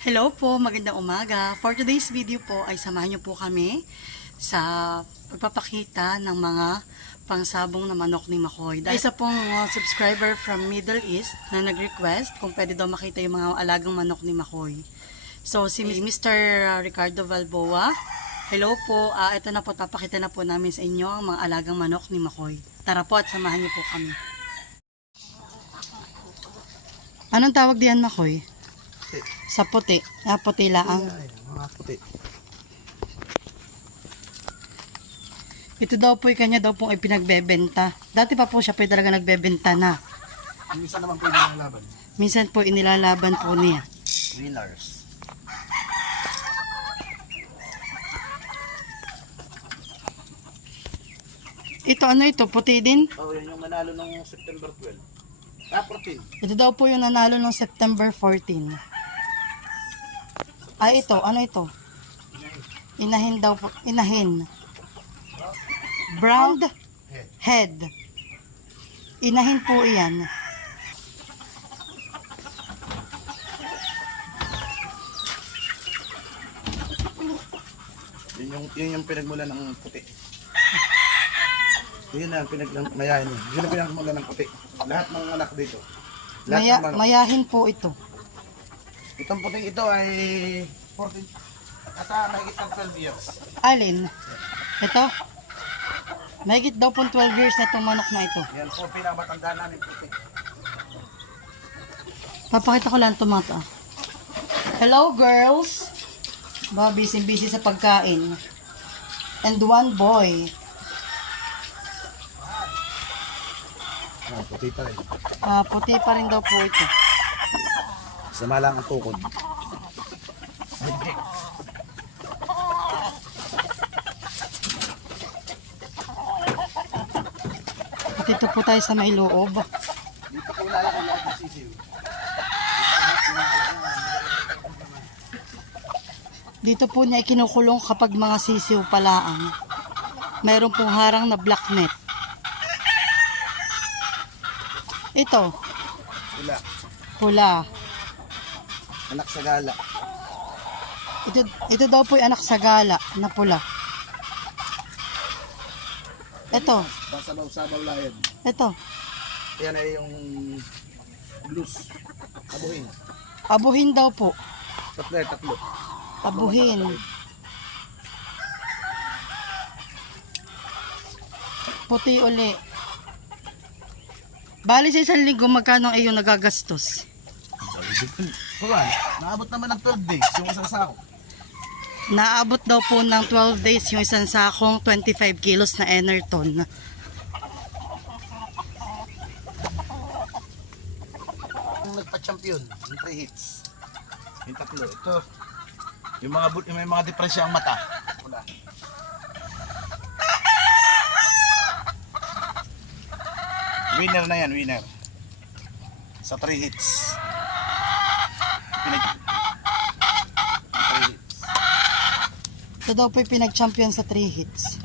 Hello po, magandang umaga. For today's video po ay samahan niyo po kami sa pagpapakita ng mga pangsabong na manok ni Makoy. Dahil isa pong uh, subscriber from Middle East na nag-request kung pwede daw makita yung mga alagang manok ni Makoy. So si Mr. Ricardo Balboa, hello po. Ah, ito na po, papakita na po namin sa inyo ang mga alagang manok ni Makoy. Tara po at samahan niyo po kami. Anong tawag diyan, Makoy? Sa puti. Ah, puti laang. Ay, mga puti. Ito daw po yung kanya daw pong ipinagbebenta. Dati pa po siya pa talaga nagbebenta na. Isa naman po yung laban. Minsan po inilalaban po niya. Winners. Ito ano ito? Puti din? Oh, yan yung nanalo nung September 12. Ah, 14. Ito daw po yung nanalo noong September 14. Ay ito, ano ito? Inahin daw po, inahin. Brown head. Inahin po iyan. Yun yung, yun yung pinagmula ng puti. Yun ang pinagmayahin niya. Yun ang pinagmula ng puti. Lahat ng anak dito. Lahat Maya, ng manok. mayahin po ito. Itong puting ito ay 14. Asa mahigit ng 12 years. Alin? Ito? Mahigit daw po 12 years na itong manok na ito. Yan po pinakamatanda namin puti. Papakita ko lang ito mga to. Hello girls! Ba, busy-busy sa pagkain. And one boy. Ah, puti pa rin. Ah, puti pa rin daw po ito. Sama lang ang tukod. At ito po tayo sa may loob. Dito po lalaki lahat ng sisiw. Dito po niya ikinukulong kapag mga sisiw palaang. Mayroon pong harang na black net. Ito, Sila. pula. Anak sa gala. Ito, ito daw po yung anak sa gala na pula. Ito, Basabaw-sabaw layan. ito. Yan ay yung blues. Abuhin. Abuhin daw po. Tatlo tatlo. Abuhin. Puti uli. Bali sa isang linggo, magkano ang iyong nagagastos? Naabot naman ng 12 days yung isang sako. Naabot daw po ng 12 days yung isang sakong 25 kilos na Enerton. Yung nagpa-champion, yung 3 hits. Yung tatlo. Ito, yung mga, yung may mga depresya ang mata. Wala. Winner na yan, winner. Sa 3 hits. Pinag... 3 hits. Ito daw po pinag-champion sa 3 hits.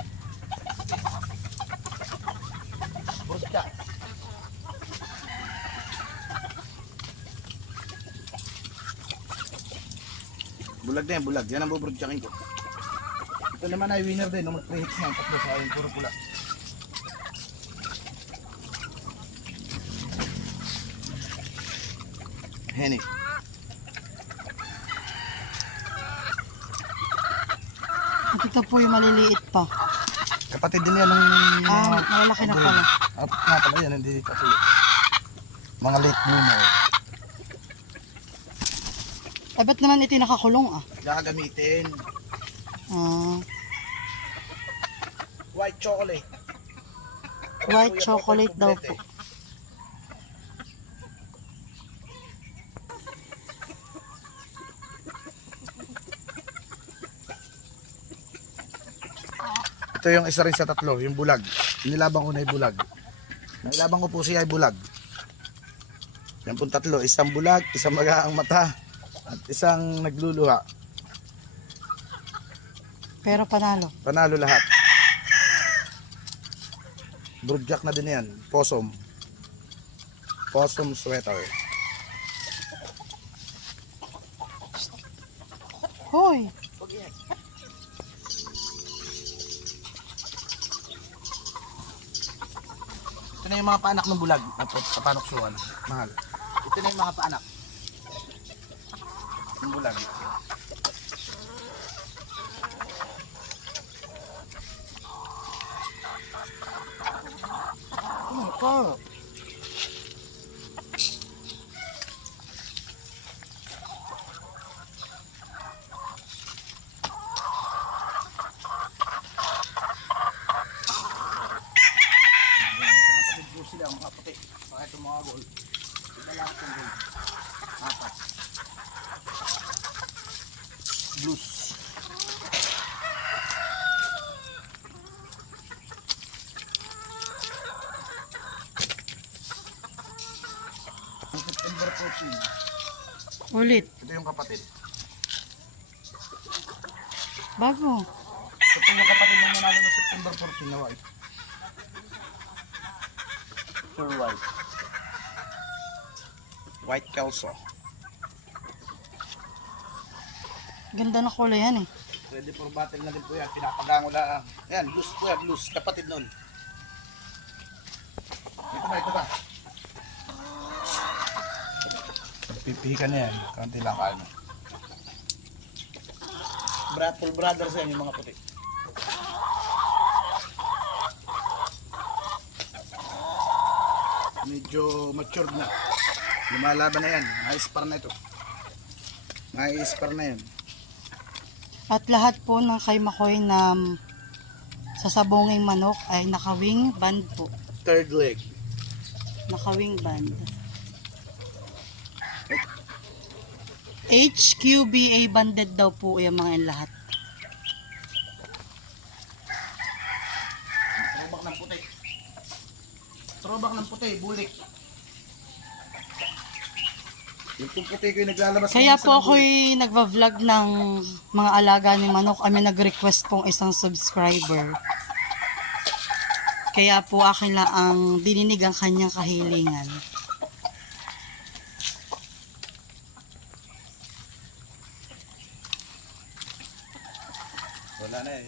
Bulag na yan, bulag. Yan ang bubrodyakin ko. Ito naman ay winner din. Nung mag-3 hits na, tatlo sa akin, puro pula. Henny. Ito po yung maliliit pa. Kapatid din yan ng... Ah, malalaki na pala. Ah, nga pala yan, hindi kasi... Mga late bloomer. Eh, ba't naman ito yung nakakulong ah? Gagamitin. Ah, White chocolate. white chocolate daw po. Ito yung isa rin sa tatlo, yung bulag. Nilabang ko na yung bulag. Nailabang ko po siya ay bulag. Yan pong tatlo, isang bulag, isang magaang mata, at isang nagluluha. Pero panalo. Panalo lahat. Broodjack na din yan, possum. Possum sweater. Hoy! Ito na yung mga paanak ng bulag. Tapos sa panoksuan. Mahal. Ito na yung mga paanak. Ng bulag. Ano ka? Kapatid po sila, mga puti. Saka itong mga gold. Ito lahat ng gold. Apat. Blues. Ang September 14. Ulit. Ito yung kapatid. Bago. Ito yung kapatid ng nanalo ng September 14 na white. Pure white. White Kelso. Ganda na kulay yan eh. Ready for battle na din po yan. Pinapagango lang. Ayan, loose po yan, loose. Kapatid nun. Ito ba, ito ba? Pipihikan na yan. Kanti lang kain. Brattle brothers yan yung mga puti. Medyo matured na. Lumalaban na yan. Naispar na ito. Naispar na yan. At lahat po ng kay Makoy na sasabunging manok ay nakawing band po. Third leg. Nakawing band. HQBA banded daw po yung mga yan lahat. Trobak ng puti. Trobak ng puti, bulik. Yung puti ko yung naglalabas. Kaya po ako'y nagva-vlog ng mga alaga ni manok. Kami nag-request pong isang subscriber. Kaya po akin lang ang dininig ang kanyang kahilingan. Wala na eh.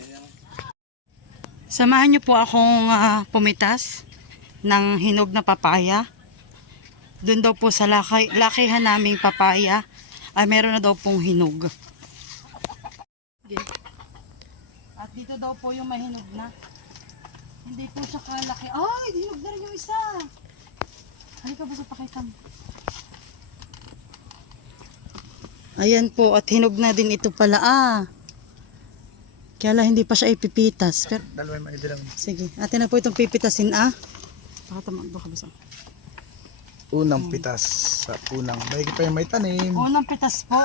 Samahan niyo po akong ah, pumitas ng hinog na papaya. Doon daw po sa laki, lakihan naming papaya ay meron na daw pong hinog. At dito daw po yung mahinog na. Hindi po siya kalaki. Ay, hinog na rin yung isa. Halika ba sa pakita mo? Ayan po, at hinog na din ito pala. Ah. Kaya lang hindi pa siya ipipitas. Pero Dalawa yung manila lang. Sige, atin na po itong pipitasin ah. Baka tamakbo ka ba sa... Unang pitas sa unang. Baigi pa yung may tanim. Unang pitas po.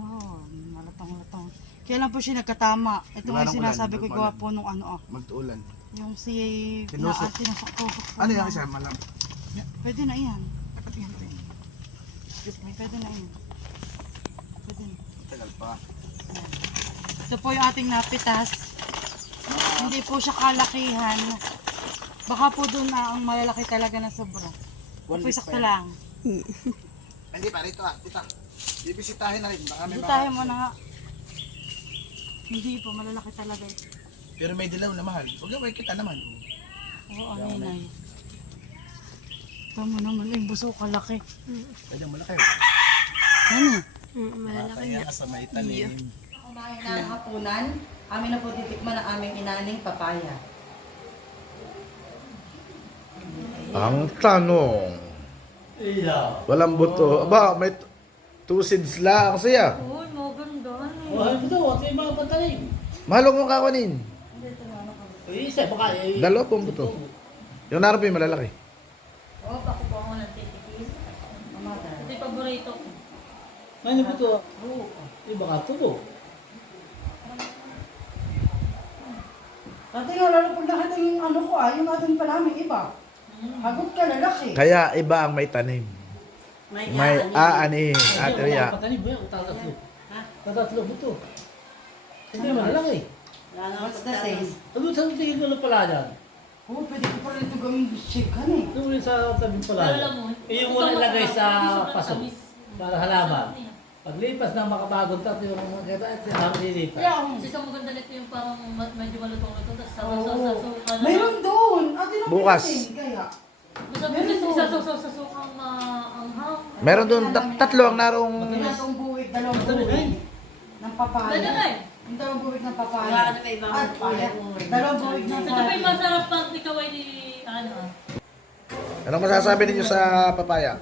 oh, malatang-latang. Kaya lang po siya nagkatama. Ito Wala nga nang yung sinasabi ulan, ko gawa po nung ano ah. Magtuulan. Yung si... Tinusok. Na, tinusok-tusok po Ano na. yung isa? Malam. Pwede na yan. Pwede na yan. Pwede na yan. Pwede na. Tagal pa. Ito po yung ating napitas. Hindi po siya kalakihan. Baka po doon na ang malalaki talaga na sobra. Ito week sakto lang. Hindi pa, rito ah. Tita. Bibisitahin na rin. Baka may tayo mo na nga. Hindi po, malalaki talaga ito. Pero may dilaw na mahal. Huwag na kita naman. Oo, ninay. Tama naman, yung buso kalaki. Pwede mo laki. Ano? Mataya ka sa may tanim. Kumain na ang hapunan. Amin na po titikman ang aming inaning papaya. Ang tanong. Walang buto. Aba, may t- two seeds lang siya. Uy, maganda. Oh, ano ito? Ito yung mga patalim. Mahalo mo kakunin. Eh, isa, baka eh. Dalawa pong buto. Yung narap yung malalaki. Oh, bako po ako ng titikin. Ito yung paborito ko. Ano ba ito? Eh, baka ito po. Dati nga nakita yung ano ko ah, yung ating pa namin iba. Hagot ka lalaki. Kaya iba ang may tanim. May, May aani. Hindi, At wala iya. kang patalim ba yan? Tatatlo. Tatatlo ba ito? Hindi, malalaki. What's the taste? Ano sa tingin mo ng pala dyan? Oh, pwede ko pala ito gawing chicken eh. Ito yung sa tabing pala. Eh, yung wala ilagay sa paso. Para halaman. Paglipas ng makabagong tato yung mga kita, at sila ang lilipas. Kasi sa maganda nito yung parang ma- medyo malutong-lutong, tapos sa sa sa sukang Mayroon doon. Ate na Bukas. Kaya. Basta basta sa sa sa sa sukang maanghang. Meron doon tat- tatlo ang narong Dalawang buwig, dalawang buwig ng papaya. Ganda nga eh. Yung dalawang buwig ng papaya. Wala na may ibang At paya. buwig. Dalawang buwig ng Ito pa yung papaya. masarap pang tikaway ni ano. Anong masasabi ninyo sa papaya?